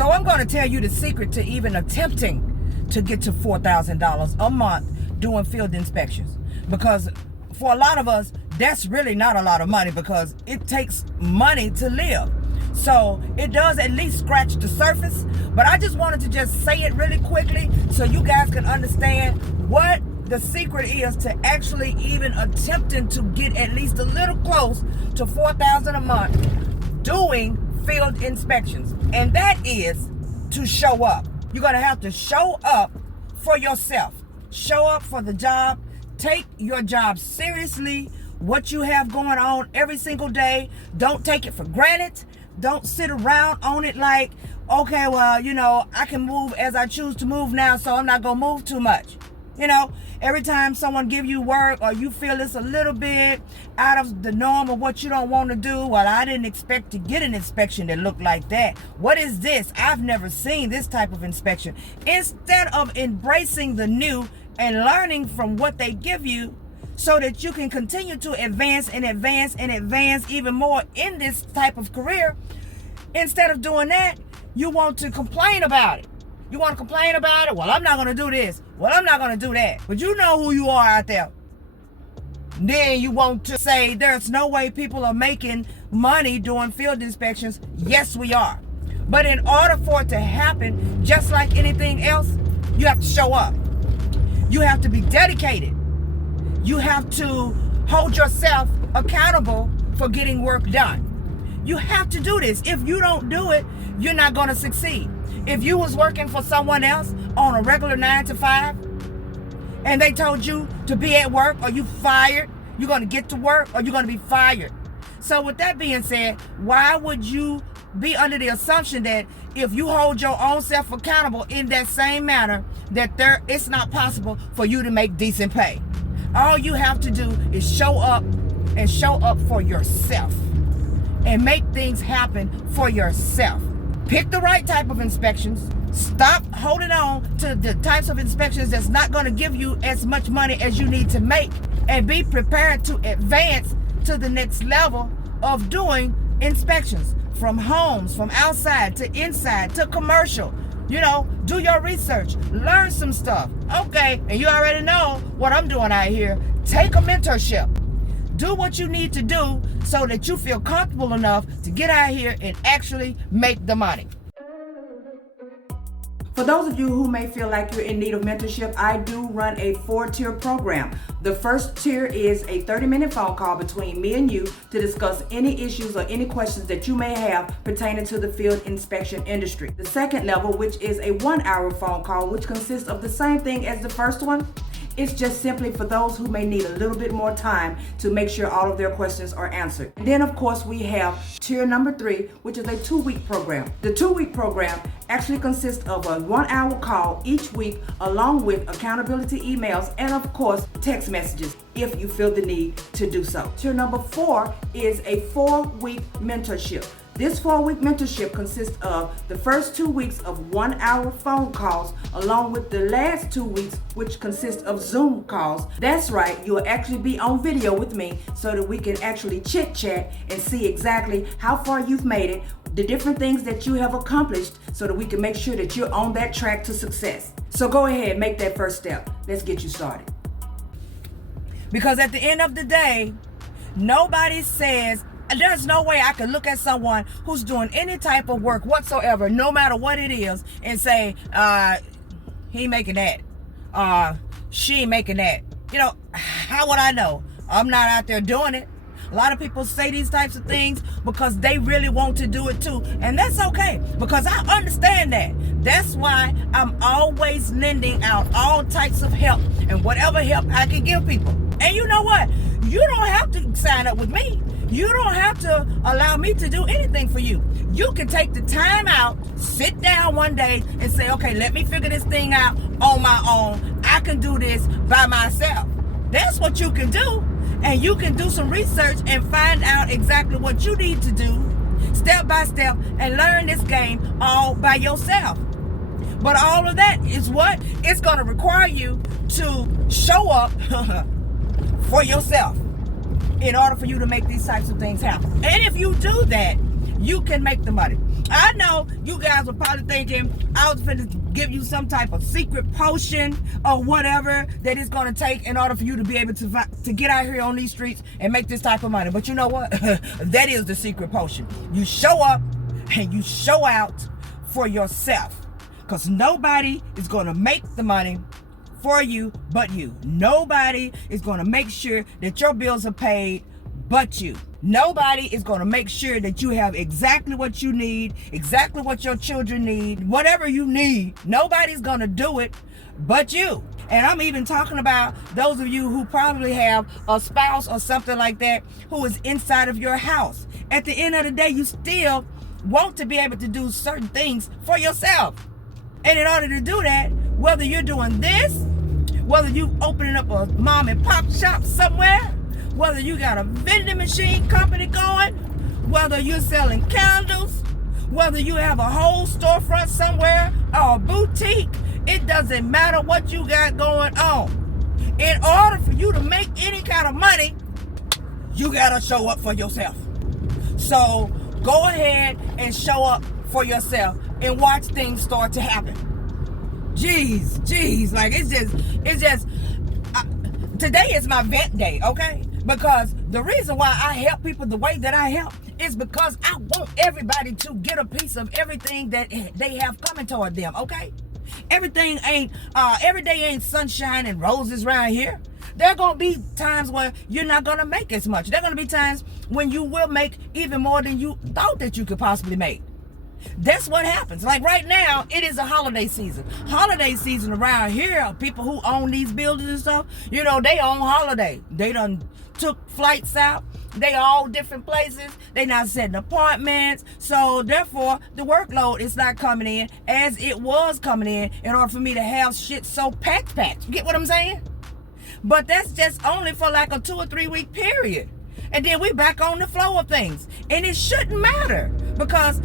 So I'm going to tell you the secret to even attempting to get to $4,000 a month doing field inspections. Because for a lot of us, that's really not a lot of money, because it takes money to live. So it does at least scratch the surface. But I just wanted to just say it really quickly so you guys can understand what the secret is to actually even attempting to get at least a little close to $4,000 a month doing field inspections. And that is to show up. You're going to have to show up for yourself. Show up for the job. Take your job seriously. What you have going on every single day, don't take it for granted. Don't sit around on it like, okay, well, I can move as I choose to move now, so I'm not going to move too much. Every time someone give you work or you feel it's a little bit out of the norm of what you don't want to do, well, I didn't expect to get an inspection that looked like that. What is this? I've never seen this type of inspection. Instead of embracing the new and learning from what they give you so that you can continue to advance and advance and advance even more in this type of career, instead of doing that, you want to complain about it. You want to complain about it? Well, I'm not going to do this. Well, I'm not going to do that. But you know who you are out there. Then you want to say there's no way people are making money doing field inspections. Yes, we are. But in order for it to happen, just like anything else, you have to show up. You have to be dedicated. You have to hold yourself accountable for getting work done. You have to do this. If you don't do it, you're not going to succeed. If you was working for someone else on a regular 9 to 5 and they told you to be at work or you fired, you're going to get to work or you're going to be fired. So with that being said, why would you be under the assumption that if you hold your own self accountable in that same manner, that it's not possible for you to make decent pay? All you have to do is show up and show up for yourself and make things happen for yourself. Pick the right type of inspections. Stop holding on to the types of inspections that's not going to give you as much money as you need to make, and be prepared to advance to the next level of doing inspections from homes, from outside to inside to commercial. Do your research, learn some stuff. Okay, and you already know what I'm doing out here. Take a mentorship. Do what you need to do so that you feel comfortable enough to get out here and actually make the money. For those of you who may feel like you're in need of mentorship, I do run a 4-tier program. The first tier is a 30-minute phone call between me and you to discuss any issues or any questions that you may have pertaining to the field inspection industry. The second level, which is a 1-hour phone call, which consists of the same thing as the first one. It's just simply for those who may need a little bit more time to make sure all of their questions are answered. And then, of course, we have tier number 3, which is a 2-week program. The 2-week program actually consists of a 1-hour call each week, along with accountability emails and, of course, text messages if you feel the need to do so. Tier number 4 is a 4-week mentorship. This 4-week mentorship consists of the first 2 weeks of 1-hour phone calls, along with the last 2 weeks, which consist of Zoom calls. That's right, you'll actually be on video with me so that we can actually chit chat and see exactly how far you've made it, the different things that you have accomplished, so that we can make sure that you're on that track to success. So go ahead, make that first step. Let's get you started. Because at the end of the day, nobody says, there's no way I can look at someone who's doing any type of work whatsoever, no matter what it is, and say, he making that, she ain't making that. How would I know? I'm not out there doing it. A lot of people say these types of things because they really want to do it too. And that's okay, because I understand that. That's why I'm always lending out all types of help and whatever help I can give people. And you know what? You don't have to sign up with me. You don't have to allow me to do anything for you. You can take the time out, sit down one day and say, okay, let me figure this thing out on my own. I can do this by myself. That's what you can do. And you can do some research and find out exactly what you need to do step by step and learn this game all by yourself. But all of that is what? It's going to require you to show up for yourself in order for you to make these types of things happen. And if you do that, you can make the money. I know you guys were probably thinking I was going to give you some type of secret potion or whatever that it's going to take in order for you to be able to get out here on these streets and make this type of money. But you know what? That is the secret potion. You show up and you show out for yourself, because nobody is going to make the money for you but you. Nobody is going to make sure that your bills are paid but you. Nobody is going to make sure that you have exactly what you need, exactly what your children need, whatever you need. Nobody's going to do it but you. And I'm even talking about those of you who probably have a spouse or something like that who is inside of your house. At the end of the day, you still want to be able to do certain things for yourself. And in order to do that, whether you're doing this, whether you opening up a mom and pop shop somewhere, whether you got a vending machine company going, whether you're selling candles, whether you have a whole storefront somewhere or a boutique, it doesn't matter what you got going on. In order for you to make any kind of money, you gotta show up for yourself. So go ahead and show up for yourself and watch things start to happen. Jeez, like it's just, today is my vent day, okay? Because the reason why I help people the way that I help is because I want everybody to get a piece of everything that they have coming toward them, okay? Every day ain't sunshine and roses around here. There are going to be times where you're not going to make as much. There are going to be times when you will make even more than you thought that you could possibly make. That's what happens. Like right now, it is a holiday season. Holiday season around here, people who own these buildings and stuff, you know, they on holiday. They done took flights out. They all different places. They not setting appointments. So therefore, the workload is not coming in as it was coming in order for me to have shit so packed. You get what I'm saying? But that's just only for like a 2 or 3 week period. And then we back on the flow of things. And it shouldn't matter, because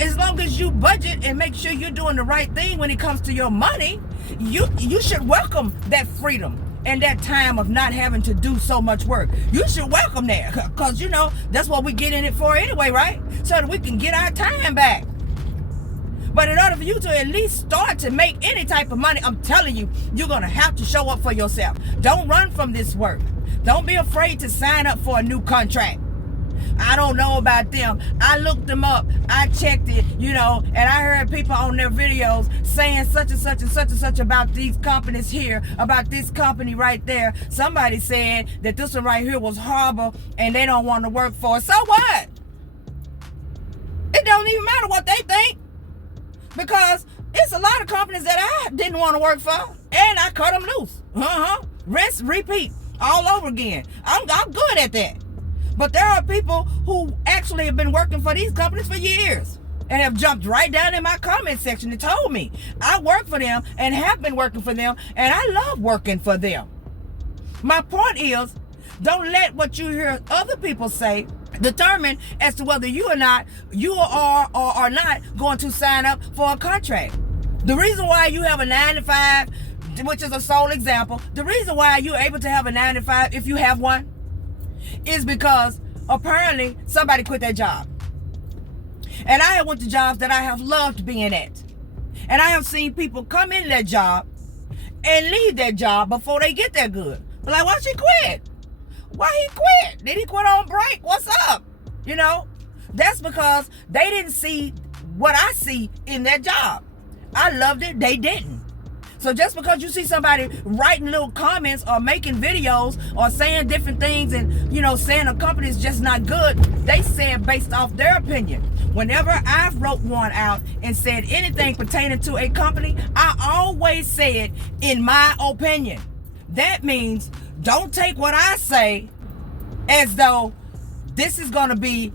as long as you budget and make sure you're doing the right thing when it comes to your money, you should welcome that freedom and that time of not having to do so much work. You should welcome that, because you know that's what we get in it for anyway, right? So that we can get our time back. But in order for you to at least start to make any type of money, I'm telling you, you're going to have to show up for yourself. Don't run from this work. Don't be afraid to sign up for a new contract. I don't know about them. I looked them up. I checked it, you know, and I heard people on their videos saying such and such and such and such about these companies here, about this company right there. Somebody said that this one right here was horrible and they don't want to work for it. So what? It don't even matter what they think, because it's a lot of companies that I didn't want to work for and I cut them loose. Rinse, repeat all over again. I'm good at that. But there are people who actually have been working for these companies for years and have jumped right down in my comment section and told me I work for them and have been working for them and I love working for them. My point is, don't let what you hear other people say determine as to whether you are not going to sign up for a contract. The reason why you have a 9 to 5, which is a sole example, the reason why you're able to have a 9 to 5 if you have one is because apparently somebody quit their job. And I have went to jobs that I have loved being at. And I have seen people come in that job and leave that job before they get that good. But like, why she quit? Why he quit? Did he quit on break? What's up? You know, that's because they didn't see what I see in that job. I loved it. They didn't. So just because you see somebody writing little comments or making videos or saying different things and, you know, saying a company is just not good, they say it based off their opinion. Whenever I've wrote one out and said anything pertaining to a company, I always say it in my opinion. That means don't take what I say as though this is going to be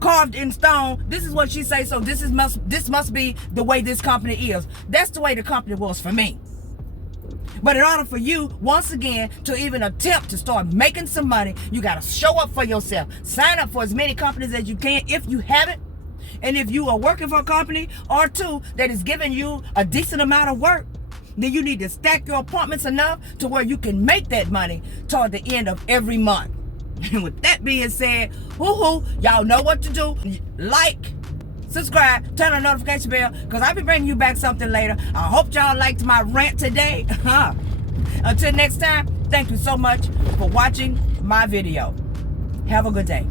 carved in stone. This is what she say, so this must be the way this company is. That's the way the company was for me. But in order for you, once again, to even attempt to start making some money, you got to show up for yourself. Sign up for as many companies as you can if you haven't. And if you are working for a company or two that is giving you a decent amount of work, then you need to stack your appointments enough to where you can make that money toward the end of every month. And with that being said, y'all know what to do. Like, subscribe, turn on the notification bell, because I'll be bringing you back something later. I hope y'all liked my rant today. Until next time, thank you so much for watching my video. Have a good day.